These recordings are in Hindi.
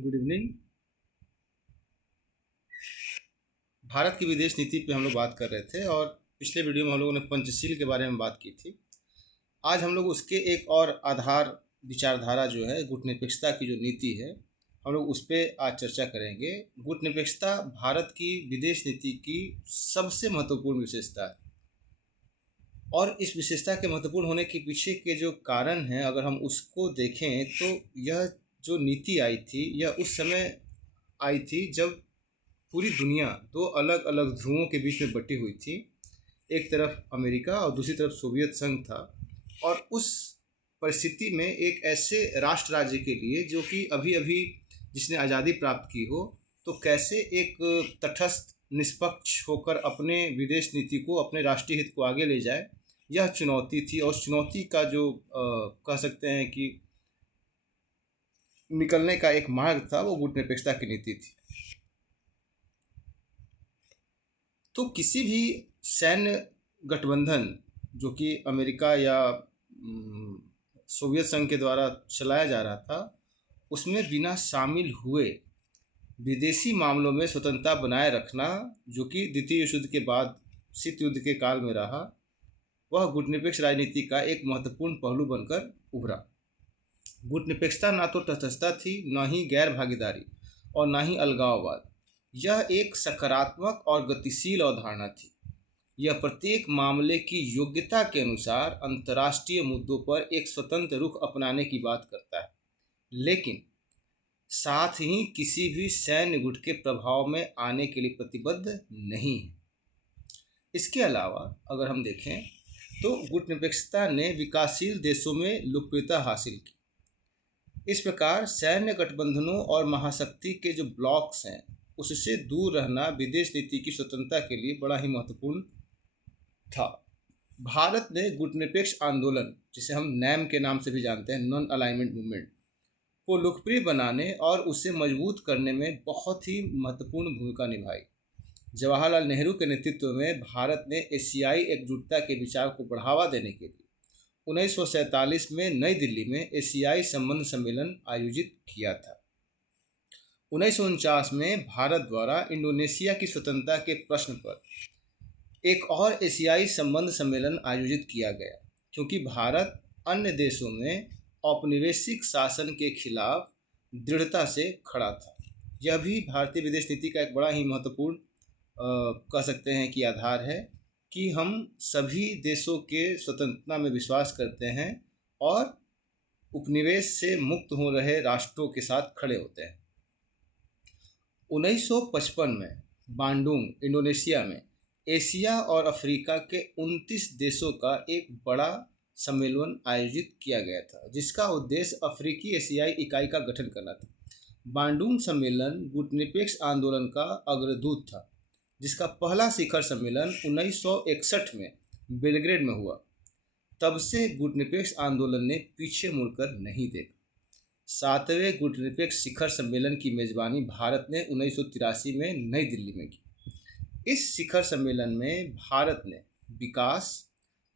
Good evening. भारत की विदेश नीति पे हम लोग बात कर रहे थे और पिछले वीडियो में हम लोगों ने पंचशील के बारे में बात की थी। आज हम लोग उसके एक और आधार विचारधारा जो है गुटनिरपेक्षता की जो नीति है, हम लोग उस पर आज चर्चा करेंगे। गुटनिरपेक्षता भारत की विदेश नीति की सबसे महत्वपूर्ण विशेषता है और इस विशेषता के महत्वपूर्ण होने के पीछे के जो कारण हैं, अगर हम उसको देखें तो यह जो नीति आई थी यह उस समय आई थी जब पूरी दुनिया दो अलग अलग ध्रुवों के बीच में बटी हुई थी। एक तरफ अमेरिका और दूसरी तरफ सोवियत संघ था। और उस परिस्थिति में एक ऐसे राष्ट्र राज्य के लिए जो कि अभी अभी जिसने आज़ादी प्राप्त की हो, तो कैसे एक तटस्थ निष्पक्ष होकर अपने विदेश नीति को, अपने राष्ट्रीय हित को आगे ले जाए, यह चुनौती थी। और उस चुनौती का जो कह सकते हैं कि निकलने का एक मार्ग था, वो गुटनिरपेक्षता की नीति थी। तो किसी भी सैन्य गठबंधन जो कि अमेरिका या सोवियत संघ के द्वारा चलाया जा रहा था, उसमें बिना शामिल हुए विदेशी मामलों में स्वतंत्रता बनाए रखना, जो कि द्वितीय विश्व युद्ध के बाद शीत युद्ध के काल में रहा, वह गुटनिरपेक्ष राजनीति का एक महत्वपूर्ण पहलू बनकर उभरा। गुटनिरपेक्षता ना तो तटस्थता थी, न ही गैर भागीदारी और न ही अलगाववाद। यह एक सकारात्मक और गतिशील अवधारणा थी। यह प्रत्येक मामले की योग्यता के अनुसार अंतर्राष्ट्रीय मुद्दों पर एक स्वतंत्र रुख अपनाने की बात करता है, लेकिन साथ ही किसी भी सैन्य गुट के प्रभाव में आने के लिए प्रतिबद्ध नहीं है। इसके अलावा अगर हम देखें तो गुटनिरपेक्षता ने विकासशील देशों में लोकप्रियता हासिल की। इस प्रकार सैन्य गठबंधनों और महाशक्ति के जो ब्लॉक्स हैं, उससे दूर रहना विदेश नीति की स्वतंत्रता के लिए बड़ा ही महत्वपूर्ण था। भारत ने गुटनिरपेक्ष आंदोलन, जिसे हम नैम के नाम से भी जानते हैं, नॉन अलाइनमेंट मूवमेंट, को लोकप्रिय बनाने और उसे मजबूत करने में बहुत ही महत्वपूर्ण भूमिका निभाई। जवाहरलाल नेहरू के नेतृत्व में भारत ने एशियाई एकजुटता के विचार को बढ़ावा देने के लिए 1947 में नई दिल्ली में एशियाई संबंध सम्मेलन आयोजित किया था। 1949 में भारत द्वारा इंडोनेशिया की स्वतंत्रता के प्रश्न पर एक और एशियाई संबंध सम्मेलन आयोजित किया गया, क्योंकि भारत अन्य देशों में औपनिवेशिक शासन के खिलाफ दृढ़ता से खड़ा था। यह भी भारतीय विदेश नीति का एक बड़ा ही महत्वपूर्ण कह सकते हैं कि आधार है कि हम सभी देशों के स्वतंत्रता में विश्वास करते हैं और उपनिवेश से मुक्त हो रहे राष्ट्रों के साथ खड़े होते हैं। 1955 में बांडुंग, इंडोनेशिया में एशिया और अफ्रीका के 29 देशों का एक बड़ा सम्मेलन आयोजित किया गया था, जिसका उद्देश्य अफ्रीकी एशियाई इकाई का गठन करना था। बांडुंग सम्मेलन गुटनिरपेक्ष आंदोलन का अग्रदूत था, जिसका पहला शिखर सम्मेलन 1961 में बेलग्रेड में हुआ। तब से गुटनिरपेक्ष आंदोलन ने पीछे मुड़कर नहीं देखा। 7वें गुटनिरपेक्ष शिखर सम्मेलन की मेजबानी भारत ने 1983 में नई दिल्ली में की। इस शिखर सम्मेलन में भारत ने विकास,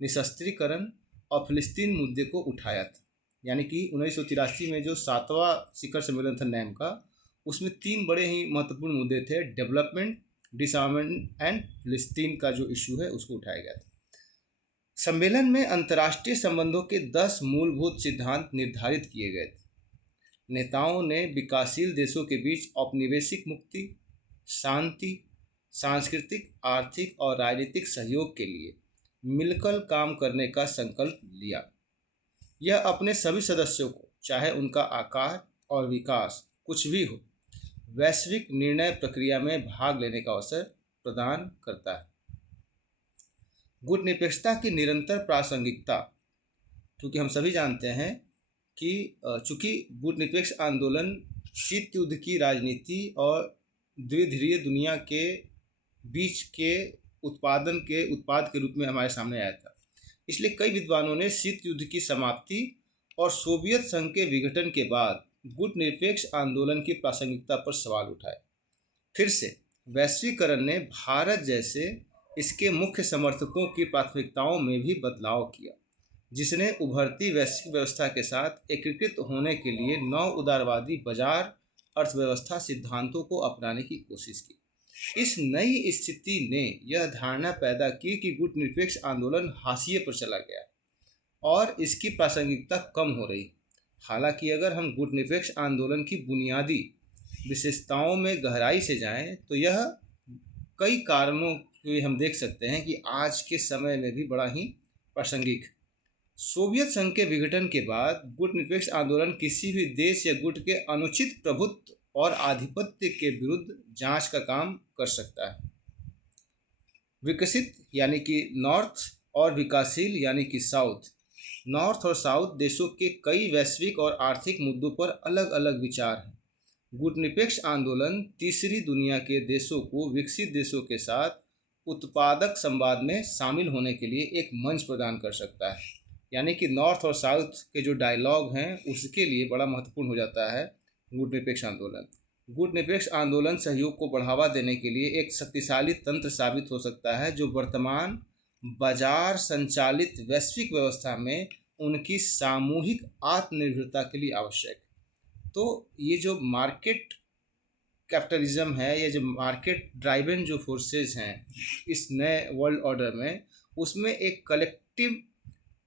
निशस्त्रीकरण और फिलिस्तीन मुद्दे को उठाया था। यानी कि 1983 में जो 7वां शिखर सम्मेलन था नैम का, उसमें 3 बड़े ही महत्वपूर्ण मुद्दे थे। डेवलपमेंट, डिसआर्ममेंट एंड फिलिस्तीन का जो इशू है उसको उठाया गया था। सम्मेलन में अंतर्राष्ट्रीय संबंधों के 10 मूलभूत सिद्धांत निर्धारित किए गए थे। नेताओं ने विकासशील देशों के बीच औपनिवेशिक मुक्ति, शांति, सांस्कृतिक, आर्थिक और राजनीतिक सहयोग के लिए मिलकर काम करने का संकल्प लिया। यह अपने सभी सदस्यों को, चाहे उनका आकार और विकास कुछ भी हो, वैश्विक निर्णय प्रक्रिया में भाग लेने का अवसर प्रदान करता है। गुटनिरपेक्षता की निरंतर प्रासंगिकता, क्योंकि हम सभी जानते हैं कि चूँकि गुटनिरपेक्ष आंदोलन शीत युद्ध की राजनीति और द्विध्रुवीय दुनिया के बीच के उत्पाद के रूप में हमारे सामने आया था, इसलिए कई विद्वानों ने शीत युद्ध की समाप्ति और सोवियत संघ के विघटन के बाद गुटनिरपेक्ष आंदोलन की प्रासंगिकता पर सवाल उठाए। फिर से वैश्वीकरण ने भारत जैसे इसके मुख्य समर्थकों की प्राथमिकताओं में भी बदलाव किया, जिसने उभरती वैश्विक व्यवस्था के साथ एकीकृत होने के लिए नव उदारवादी बाजार अर्थव्यवस्था सिद्धांतों को अपनाने की कोशिश की। इस नई स्थिति ने यह धारणा पैदा की कि गुटनिरपेक्ष आंदोलन हाशिए पर चला गया और इसकी प्रासंगिकता कम हो रही। हालांकि अगर हम गुटनिरपेक्ष आंदोलन की बुनियादी विशेषताओं में गहराई से जाएं तो यह कई कारणों के हम देख सकते हैं कि आज के समय में भी बड़ा ही प्रासंगिक। सोवियत संघ के विघटन के बाद गुटनिरपेक्ष आंदोलन किसी भी देश या गुट के अनुचित प्रभुत्व और आधिपत्य के विरुद्ध जांच का काम कर सकता है। विकसित यानी कि नॉर्थ और विकासशील यानी कि साउथ। नॉर्थ और साउथ देशों के कई वैश्विक और आर्थिक मुद्दों पर अलग अलग विचार हैं। गुटनिरपेक्ष आंदोलन तीसरी दुनिया के देशों को विकसित देशों के साथ उत्पादक संवाद में शामिल होने के लिए एक मंच प्रदान कर सकता है। यानी कि नॉर्थ और साउथ के जो डायलॉग हैं उसके लिए बड़ा महत्वपूर्ण हो जाता है गुटनिरपेक्ष आंदोलन। गुटनिरपेक्ष आंदोलन सहयोग को बढ़ावा देने के लिए एक शक्तिशाली तंत्र साबित हो सकता है जो वर्तमान बाजार संचालित वैश्विक व्यवस्था में उनकी सामूहिक आत्मनिर्भरता के लिए आवश्यक। तो ये जो मार्केट कैपिटलिज्म है या जो मार्केट ड्राइवन जो फोर्सेस हैं इस नए वर्ल्ड ऑर्डर में, उसमें एक कलेक्टिव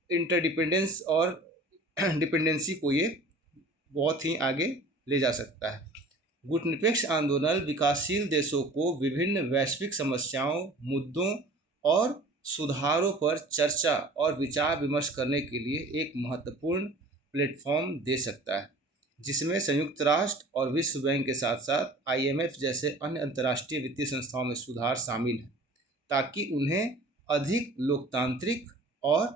इंटरडिपेंडेंस और डिपेंडेंसी को ये बहुत ही आगे ले जा सकता है। गुटनिरपेक्ष आंदोलन विकासशील देशों को विभिन्न वैश्विक समस्याओं, मुद्दों और सुधारों पर चर्चा और विचार विमर्श करने के लिए एक महत्वपूर्ण प्लेटफॉर्म दे सकता है, जिसमें संयुक्त राष्ट्र और विश्व बैंक के साथ साथ IMF जैसे अन्य अंतर्राष्ट्रीय वित्तीय संस्थाओं में सुधार शामिल है, ताकि उन्हें अधिक लोकतांत्रिक और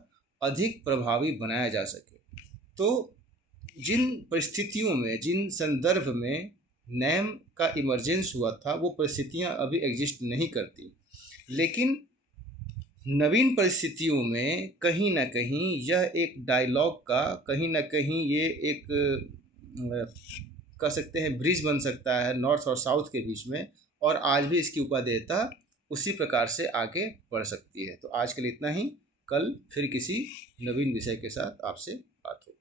अधिक प्रभावी बनाया जा सके। तो जिन परिस्थितियों में, जिन संदर्भ में नैम का इमरजेंस हुआ था, वो परिस्थितियां अभी एग्जिस्ट नहीं करती, लेकिन नवीन परिस्थितियों में कहीं ना कहीं यह एक डायलॉग का, कहीं ना कहीं ये एक कह सकते हैं ब्रिज बन सकता है नॉर्थ और साउथ के बीच में, और आज भी इसकी उपादेयता उसी प्रकार से आगे बढ़ सकती है। तो आज के लिए इतना ही। कल फिर किसी नवीन विषय के साथ आपसे बात होगी।